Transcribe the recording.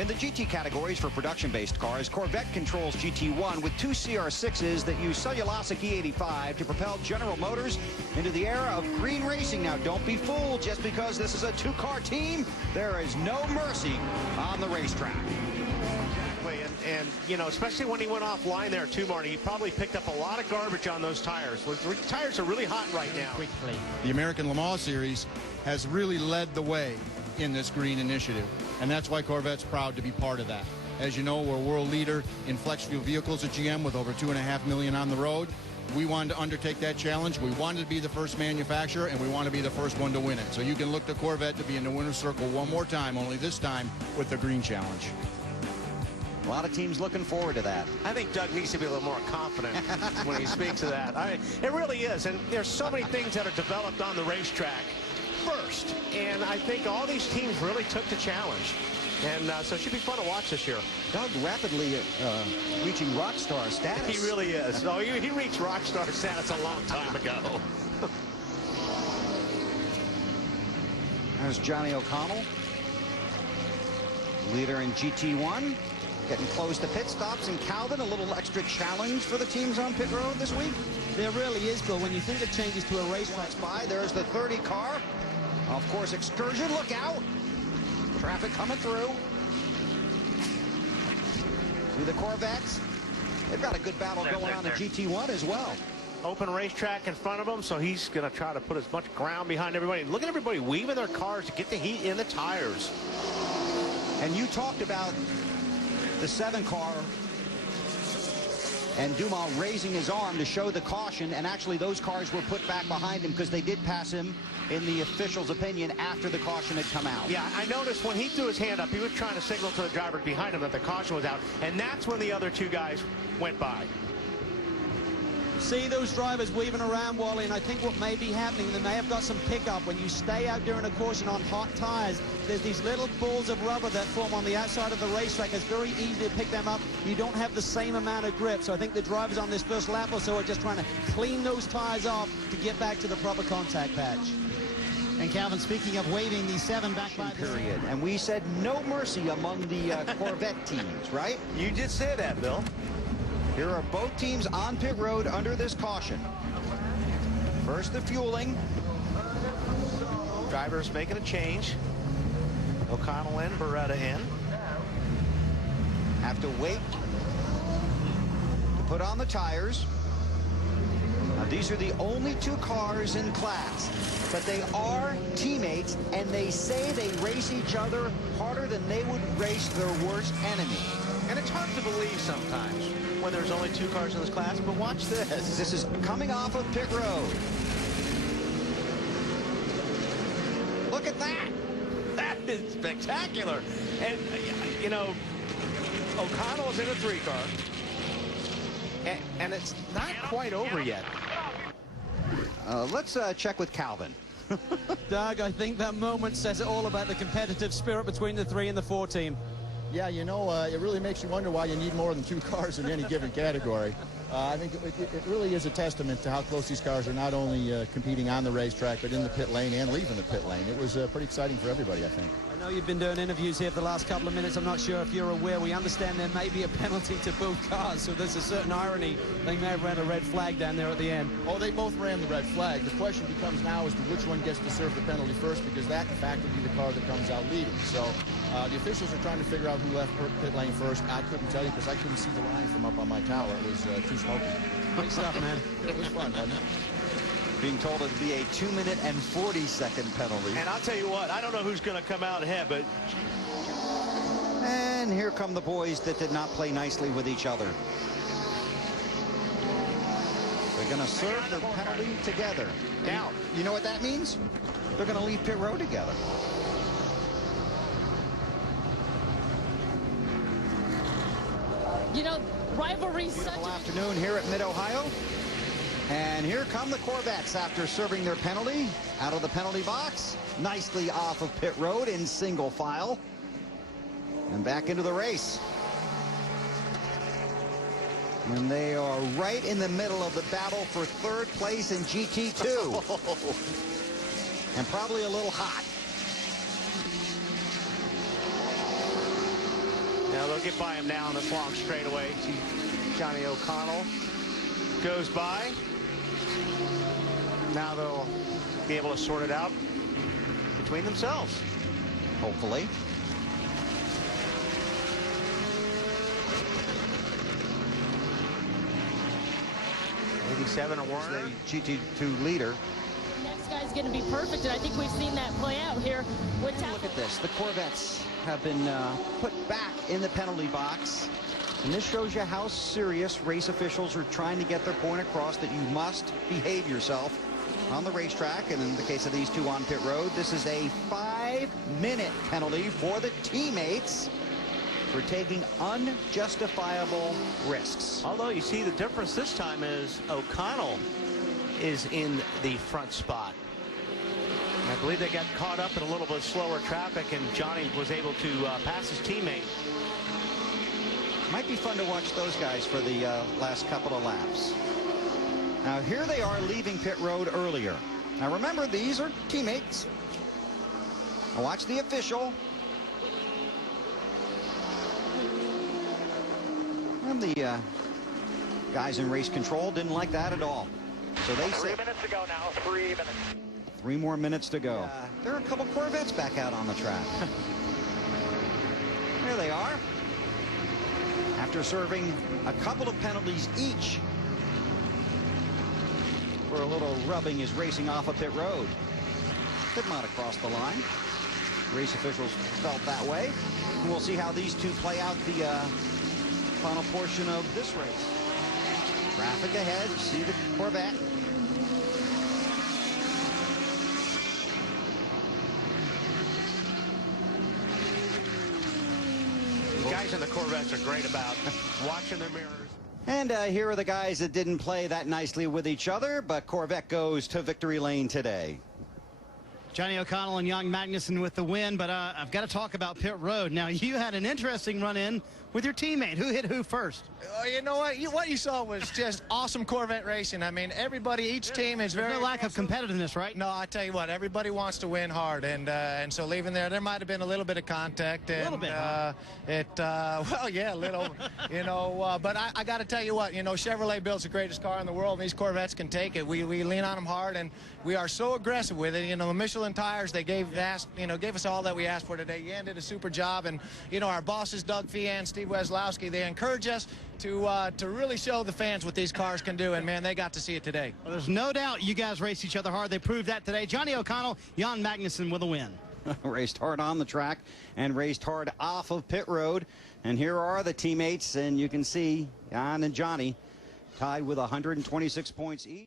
In the GT categories for production-based cars, Corvette controls GT1 with 2 CR6s that use cellulosic E85 to propel General Motors into the era of green racing. Now, don't be fooled. Just because this is a 2-car team, there is no mercy on the racetrack. And you know, especially when he went offline there too, Marty, he probably picked up a lot of garbage on those tires. The tires are really hot right now. Quickly. The American Le Mans Series has really led the way in this green initiative, and that's why Corvette's proud to be part of that. As you know, we're a world leader in flex fuel vehicles at GM with over 2.5 million on the road. We wanted to undertake that challenge. We wanted to be the first manufacturer, and we want to be the first one to win it. So you can look to Corvette to be in the winner's circle one more time, only this time with the green challenge. A lot of teams looking forward to that. I think Doug needs to be a little more confident when he speaks of that. I mean, it really is, and there's so many things that are developed on the racetrack first, and I think all these teams really took the challenge, and so it should be fun to watch this year. Doug rapidly reaching rock star status. He really is. Oh, he reached rock star status a long time ago. There's Johnny O'Connell, leader in GT1. Getting close to pit stops, and Calvin, a little extra challenge for the teams on pit road this week. There really is, Bill. When you think of changes to a racetrack, by there's the 30 car. Of course, Excursion, look out! Traffic coming through. See the Corvettes. They've got a good battle going on in GT1 as well. Open racetrack in front of him, so he's going to try to put as much ground behind everybody. Look at everybody weaving their cars to get the heat in the tires. And you talked about the 7 car and Dumas raising his arm to show the caution, and actually those cars were put back behind him because they did pass him in the official's opinion after the caution had come out. Yeah, I noticed when he threw his hand up, he was trying to signal to the driver behind him that the caution was out, and that's when the other 2 guys went by. see those drivers weaving around, Wally, and I think what may be happening, they may have got some pickup. When you stay out during a caution on hot tires, there's these little balls of rubber that form on the outside of the racetrack. It's very easy to pick them up. You don't have the same amount of grip, so I think the drivers on this first lap or so are just trying to clean those tires off to get back to the proper contact patch. And Calvin, speaking of waving the 7 back by the period, and we said no mercy among the Corvette teams, right? You just said that, Bill. Here are both teams on pit road under this caution. First, the fueling. Drivers making a change. O'Connell in, Beretta in. Have to wait to put on the tires. Now, these are the only 2 cars in class, but they are teammates, and they say they race each other harder than they would race their worst enemy. And it's hard to believe sometimes when there's only 2 cars in this class, but watch this. This is coming off of pit road. Look at that. That is spectacular. And, you know, O'Connell is in a 3 car. And it's not quite over yet. Let's check with Calvin. Doug, I think that moment says it all about the competitive spirit between the 3 and the 4 team. Yeah, you know, it really makes you wonder why you need more than 2 cars in any given category. I think it really is a testament to how close these cars are, not only competing on the racetrack, but in the pit lane and leaving the pit lane. It was pretty exciting for everybody, I think. I know you've been doing interviews here for the last couple of minutes. I'm not sure if you're aware. We understand there may be a penalty to both cars, so there's a certain irony. They may have ran a red flag down there at the end. Oh, they both ran the red flag. The question becomes now as to which one gets to serve the penalty first, because that, in fact, would be the car that comes out leading. So the officials are trying to figure out who left pit lane first. I couldn't tell you because I couldn't see the line from up on my tower. It was too smoky. Great stuff, man. It was fun, wasn't it? Being told it'd be a 2-minute and 40-second penalty. And I'll tell you what, I don't know who's going to come out ahead, but... And here come the boys that did not play nicely with each other. They're going to serve the penalty together. Now, you know what that means? They're going to leave pit road together. You know, rivalry's such Beautiful a... afternoon here at Mid-Ohio. And here come the Corvettes after serving their penalty out of the penalty box. Nicely off of pit road in single file. And back into the race. And they are right in the middle of the battle for 3rd place in GT2. And probably a little hot. Now they'll get by him now on this long straightaway. See Johnny O'Connell goes by. Now they'll be able to sort it out between themselves. Hopefully. '87 Warner, the GT2 leader. Next guy's going to be perfect, and I think we've seen that play out here with Look at this. The Corvettes have been put back in the penalty box. And this shows you how serious race officials are trying to get their point across, that you must behave yourself on the racetrack. And in the case of these two on pit road, this is a 5-minute penalty for the teammates for taking unjustifiable risks. Although you see the difference this time is O'Connell is in the front spot. And I believe they got caught up in a little bit slower traffic, and Johnny was able to pass his teammate. Might be fun to watch those guys for the last couple of laps. Now here they are leaving pit road earlier. Now remember, these are teammates. Now watch the official. And the guys in race control didn't like that at all. So they say 3 minutes to go now. 3 minutes. 3 more minutes to go. There are a couple Corvettes back out on the track. There they are. After serving a couple of penalties each for a little rubbing is racing off a pit road. Did not cross the line. Race officials felt that way. And we'll see how these two play out the final portion of this race. Traffic ahead. See the Corvette. Guys in the Corvettes are great about watching their mirrors. And here are the guys that didn't play that nicely with each other, but Corvette goes to victory lane today. Johnny O'Connell and Jan Magnussen with the win, but I've got to talk about pit road. Now, you had an interesting run-in with your teammate. Who hit who first? You know what you saw was just awesome Corvette racing. I mean, everybody, each team is very... There's no lack of competitiveness, right? No, I tell you what, everybody wants to win hard, and so leaving there might have been a little bit of contact. And, a little bit, huh? Well, yeah, a little, you know, but I got to tell you what, you know, Chevrolet builds the greatest car in the world, and these Corvettes can take it. We lean on them hard, and we are so aggressive with it. You know, the Michelin tires, they gave us all that we asked for today. Yan did a super job, and, you know, our bosses, Doug Fian, Steve Weslowski, they encourage us to really show the fans what these cars can do, and man, they got to see it today. Well, there's no doubt you guys raced each other hard. They proved that today. Johnny O'Connell, Jan Magnussen with a win. Raced hard on the track and raced hard off of pit road. And here are the teammates, and you can see Jan and Johnny tied with 126 points each.